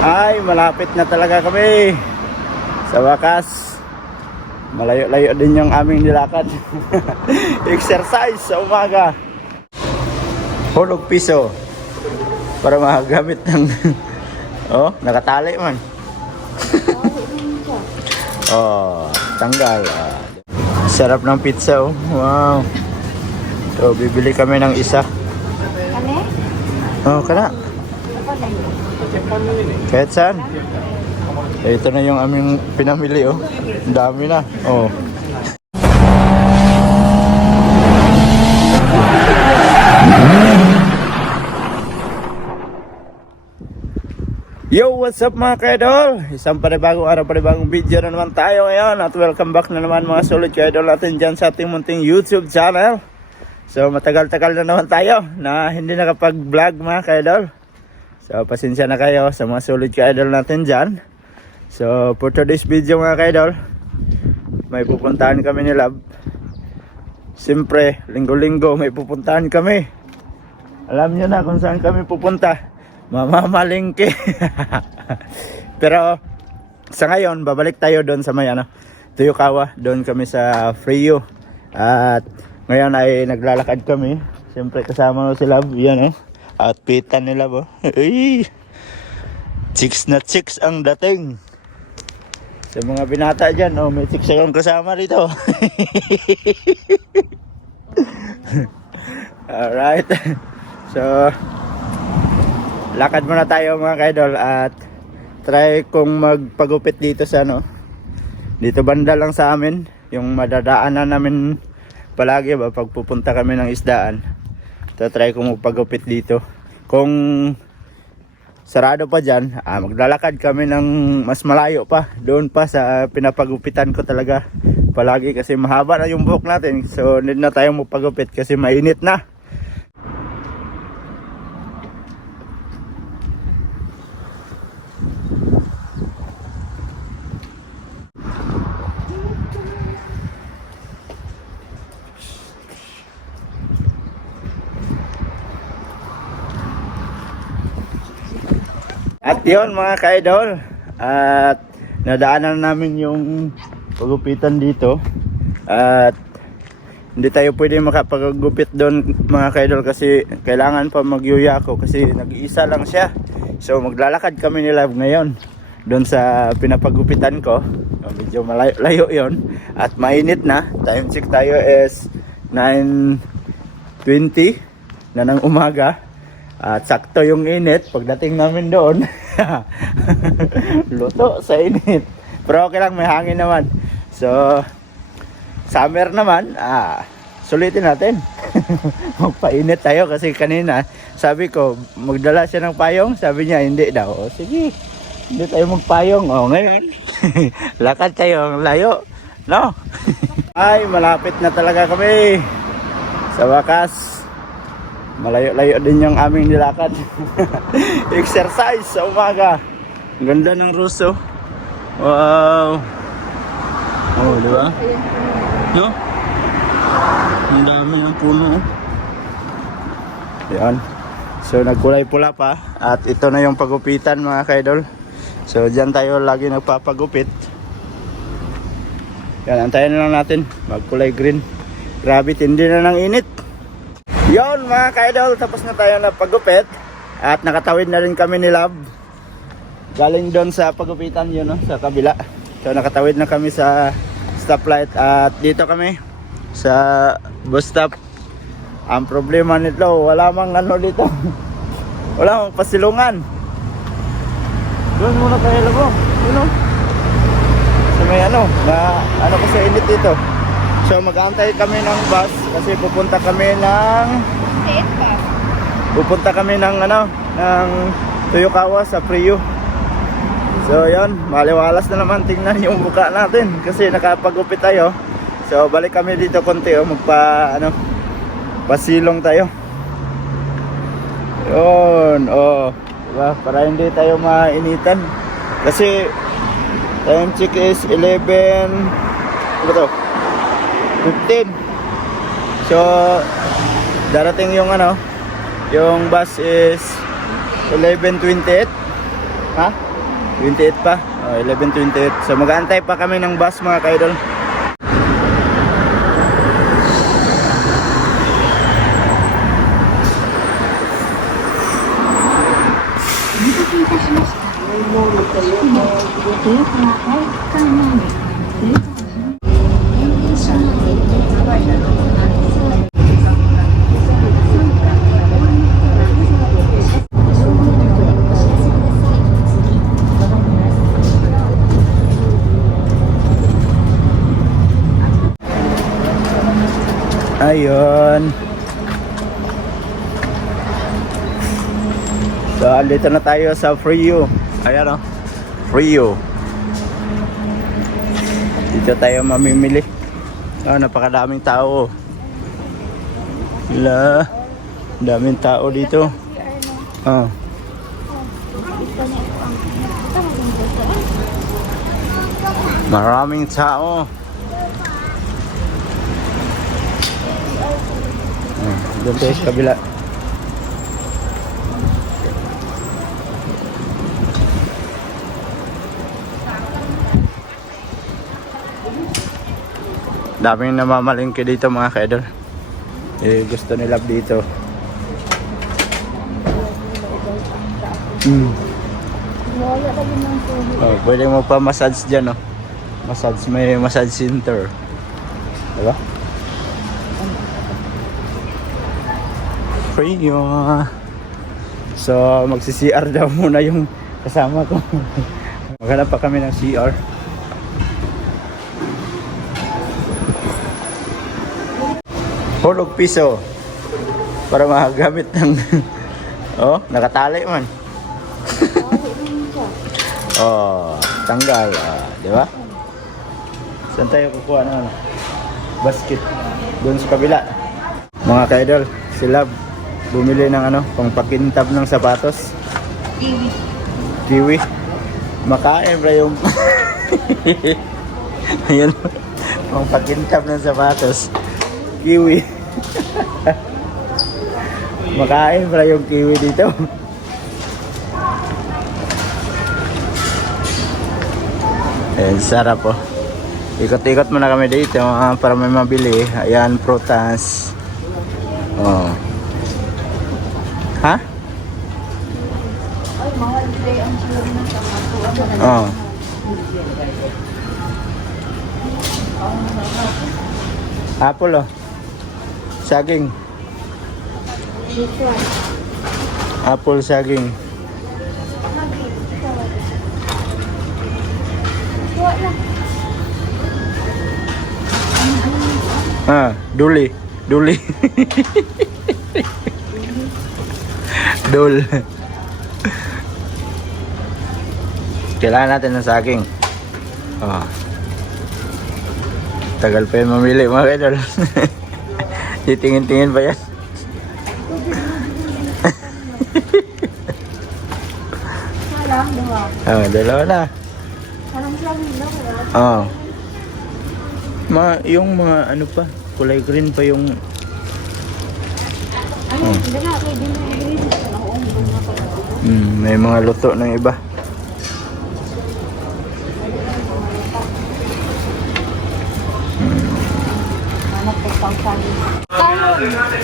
Ay, malapit na talaga kami. Sa wakas, malayo-layo din yung aming nilakad. Exercise sa umaga. Hulog piso para makagamit ng oh, nakatali man. Oh, tanggal. Sarap ng pizza, oh. Wow. So, bibili kami ng isa. Kami? Oh, kana. Kahit saan. Ito na yung aming pinamili, oh. Ang dami na. Oh. Yo, what's up mga ka-idol? Isang panibagong araw, panibagong video na naman tayo ngayon. At welcome back na naman mga solid ka-idol natin dyan sa ating munting YouTube channel. So matagal-tagal na naman tayo na hindi nakapag-vlog mga ka-idol. So pasensya na kayo sa mga solid ka-idol natin dyan. So for today's video mga ka-idol, may pupuntahan kami ni Love. Siyempre, linggo-linggo may pupuntahan kami. Alam nyo na kung saan kami pupunta. Mamamalingke. Pero sa ngayon babalik tayo doon sa may Tuyukawa. Doon kami sa Frio. At ngayon ay naglalakad kami. Siyempre kasama si Love. Yan, outfitan ni Love, Uy, chicks na chicks ang dating. Sa mga binata dyan, may chicks akong kasama rito. Alright. So lakad muna tayo mga ka-idol at try kong magpagupit dito sa dito banda lang sa amin, yung madadaanan namin palagi ba pag pupunta kami ng isdaan. So try kong magpagupit dito. Kung sarado pa dyan, maglalakad kami ng mas malayo pa, doon pa sa pinapagupitan ko talaga palagi kasi mahaba na yung buhok natin. So need na tayong magpagupit kasi mainit na. At yun mga ka-idol, at nadaanan namin yung pagupitan dito. At hindi tayo pwede makapagupit doon mga ka-idol kasi kailangan pa magyuya ako kasi nag-iisa lang siya. So maglalakad kami ni Love ngayon doon sa pinapagupitan ko. Medyo malayo yon at mainit na. Time check tayo is 9:20 na ng umaga. At sakto yung init pagdating namin doon. Luto sa init. Pero okay lang, may hangin naman. So summer naman, sulitin natin. Magpainit tayo kasi kanina sabi ko magdala siya ng payong, sabi niya hindi daw. Sige, hindi tayo magpayong. Ngayon lakad tayo, layo, no? Ay, malapit na talaga kami. Sa wakas, malayo-layo din yung aming nilakad. Exercise sa umaga. Ganda ng ruso. Wow. Oh, di ba? No? Ang dami ng puno. Yan. So nagkulay pula pa. At ito na yung pagupitan mga ka-idol. So dyan tayo lagi nagpapagupit. Yan, antayin na lang natin. Magkulay green. Grabe, tindi na ng init. Yon mga ka-idol, tapos na tayo na pagupit at nakatawid na rin kami ni Love. Galing doon sa pagupitan yun, sa kabila. So nakatawid na kami sa stoplight at dito kami sa bus stop. Ang problema nito, wala mang dito. Wala mang pasilungan. Doon muna tayo Love. So may na kasi init dito. So mag-aantay kami ng bus kasi pupunta kami ng ng Tuyukawa sa Frio. So yon, maliwalas na naman, tingnan yung mukha natin kasi nakapagupit tayo. So balik kami dito konti pasilong tayo. Yon, diba? Para hindi tayo mainitan kasi time check is 11 ano to? 15. So darating yung bus is 11:28. Ha? 28 pa. 11:28. So mag-aantay pa kami ng bus mga ka-idol. Ayun. So, andito na tayo sa Frio. Ayan o. Frio. Dito tayo mamimili. Napakadaming tao. Daming tao dito. Maraming tao. Doon tayo sa kabila. Daming namamalingki dito mga ka-idol. Gusto nila dito. Pwede mo pa massage dyan, may massage center. Diba? Frio. So magsi-CR daw muna yung kasama ko. Maghanap pa kami ng CR. Hulog piso para makagamit ng nakatali man. Tanggal, di ba? Saan tayo kukuha ng basket? Doon sa kabila. Mga ka-idol, si Love bumili ng pangpakintab ng sapatos. Kiwi. Makain ba yung ayun, pangpakintab ng sapatos. Kiwi. Makain ba yung kiwi dito? Sarap po. Ikot-ikot muna kami dito para may mabili. Ayan, prutas. Ha? Ay, mahal din ang sulam ng tamato. Apple saging. Apple saging. Duli. Dul. Kailangan natin ng saging. Tagal pa yung mamili mga kaidol. Titingin-tingin pa yan. Dalawa na. Yung mga ano pa, kulay green pa yung may mga luto ng iba.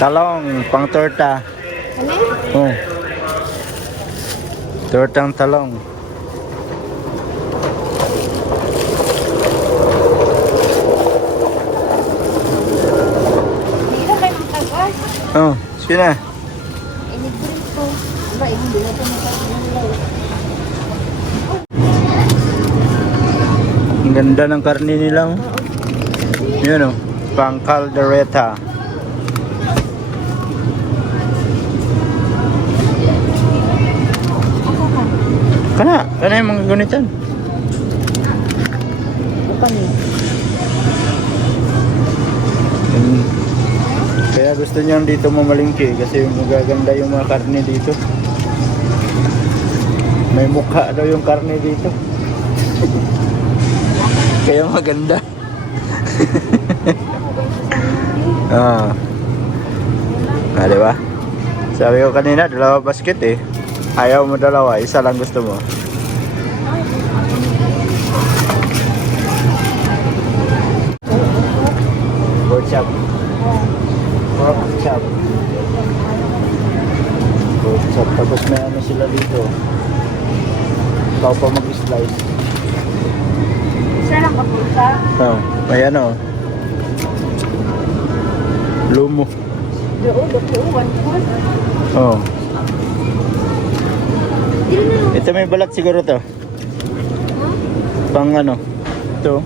Talong, pang torta. Tortang talong. Sige na. Ang ganda ng karne nila. Yun pang caldereta. Kana yung mga gunitan. Kaya gusto niyan dito mamalingki kasi magaganda yung mga karne dito. May mukha daw yung karne dito. Kaya maganda. Diba? Sabi ko kanina, 2 basket Ayaw mo 2, isa lang gusto mo. Pork chop. Pork chop. Pork chop. Tapos may ano sila dito. Ikaw pa mag-slice. Isa lang ba po sa? Oh, may ano. Lumo. Doon, doon, Oh. Dili na lang. Ito may balat siguro to. Pang ano. Ito.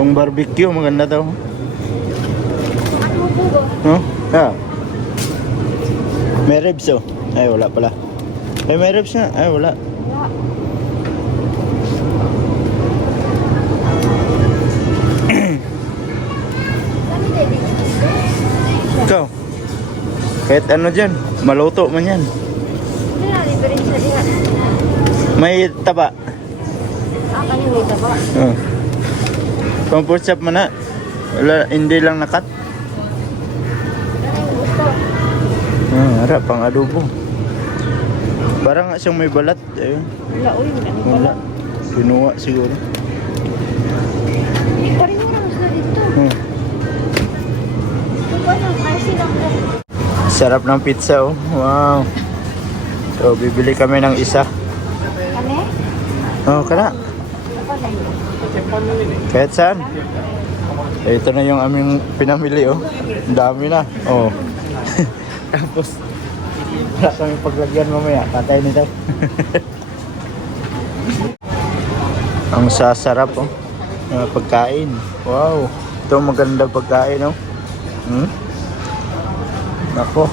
Pang barbecue. Maganda to. Ano mo po ba? No? Ah. May ribs oh. Ay wala pala. Ay may ribs nga. Ay wala. Wala. Kami din. Ikaw. Kahit ano dyan. Maluto man yan. Hindi na, libre sa diha. May taba. Kanin may taba. Oh. Pang pork chop man na. Wala, hindi lang nakat. Kanin gusto. Harap pang adobo. Parang nga siyang may balat. Ayun. Wala, uy, kanin Wala. pala. Kinuha siguro. Hindi pa rin mo na gusto dito. Ito ba na, ay silang ko. Sarap ng pizza oh. Wow. So, bibili kami ng isa. Kani? Oh, kana. Apa na yun? Kahit saan. Eh, ito na yung aming pinamili oh. Ang dami na. Oh. Tapos, wala kami paglagyan mamaya. Katay nito. Ang sasarap oh. Pagkain. Wow. Ito maganda pagkain oh. Nako.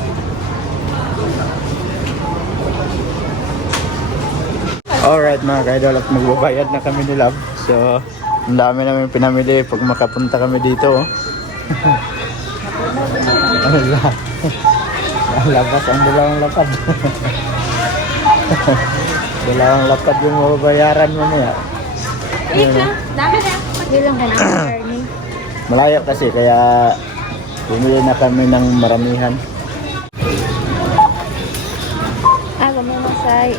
Alright mga kaidol, at magbabayad na kami ni Love. So, ang dami namin pinamili pag makapunta kami dito. Oh. Labas ang dalawang lapad. Dalawang lapad yung mababayaran mo niya. Ika, dami na. Bilang ka na, Ernie. Malayo kasi kaya bumili na kami ng maramihan. Mo masay.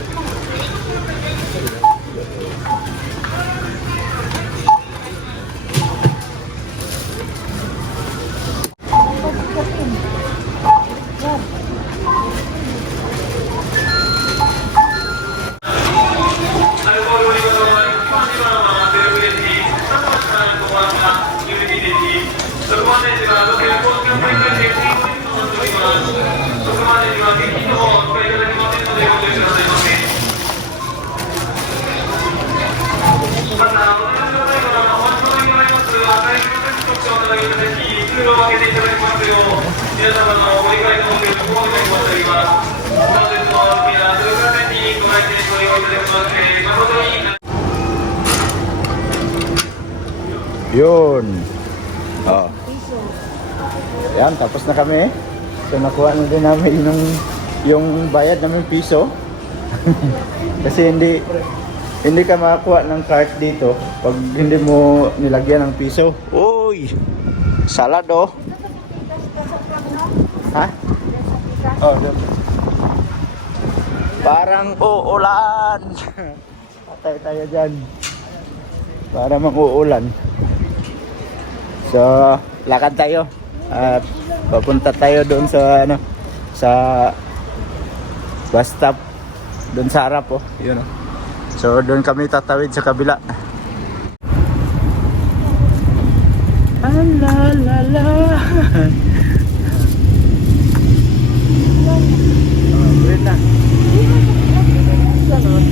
Yun. Oh. Yan, tapos na kami. So nakuha na din namin yung bayad namin piso. Kasi hindi ka makakuha ng card dito pag hindi mo nilagyan ng piso. Uy! Salad oh. Ha? Oh, doon. Parang uulan. Patay tayo dyan. Para mang-uulan. So, lakad tayo. At papunta tayo doon sa sa bus stop doon sa harap oh. Yun oh. So, doon kami tatawid sa kabila. La la la. Oh, green na. Ganon.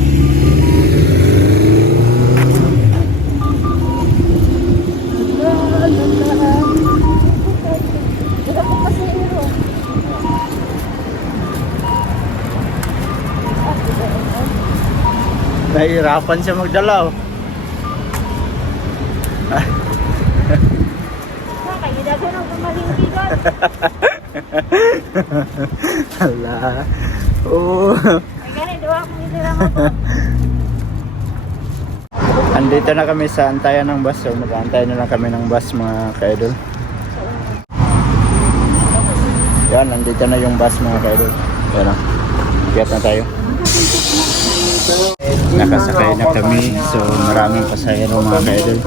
Nahihirapan siya magdala oh. Hala. Oh. Andito na kami sa antayan ng bus. So mag-aantay na lang kami ng bus mga kaidol. Yan, nandito na yung bus mga kaidol. Yan na. Bigat na tayo. nakasakay na kami. So maraming pasahero mga kaidol.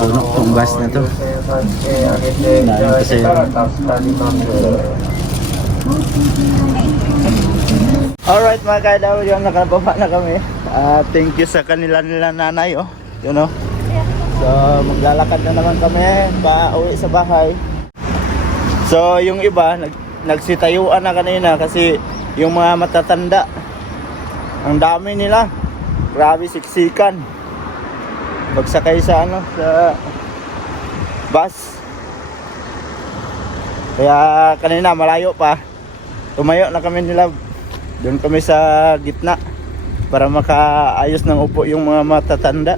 Puno tong bus na to. Maraming pasahero. Alright mga kaidol, yun, nakababa na kami. Thank you sa kanila nanay, oh. You know. So maglalakad na naman kami pa uwi sa bahay. So yung iba nagsitayuan na kanina kasi yung mga matatanda, ang dami nila, grabe siksikan pagsakay sa sa bus. Kaya kanina malayo pa, tumayo na kami nila, doon kami sa gitna para makaayos ng upo yung mga matatanda.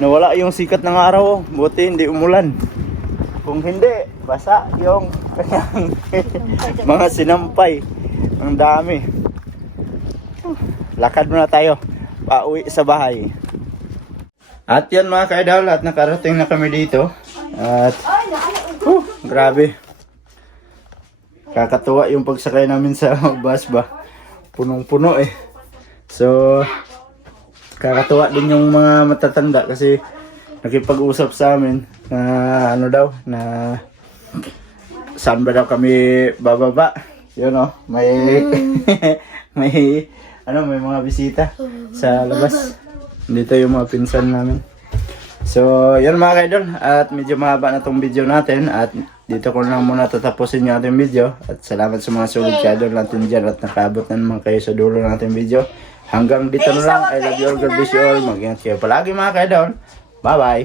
Nawala yung sikat ng araw, buti hindi umulan. Kung hindi, basa yung kanyang mga sinampay. Ang dami. Lakad muna tayo, pauwi sa bahay. At yan mga kaidol, at nakarating na kami dito. At grabe. Kakatuwa yung pagsakay namin sa bus ba. Punong-puno eh. So kakatuwa din yung mga matatanda kasi nakipag-usap sa amin na na saan ba daw kami bababa, you know, may may mga bisita sa labas. Dito yung mga pinsan namin. So yun mga kaidol, at medyo mahaba na tong video natin, at dito ko na muna tatapusin yung ating video. At salamat sa mga solid kaidol natin dyan, at nakaabot na naman kayo sa dulo ng ating video. Hanggang dito na lang. I love you all, God bless you all. Mag-ingat kayo palagi mga kaidol. Bye bye.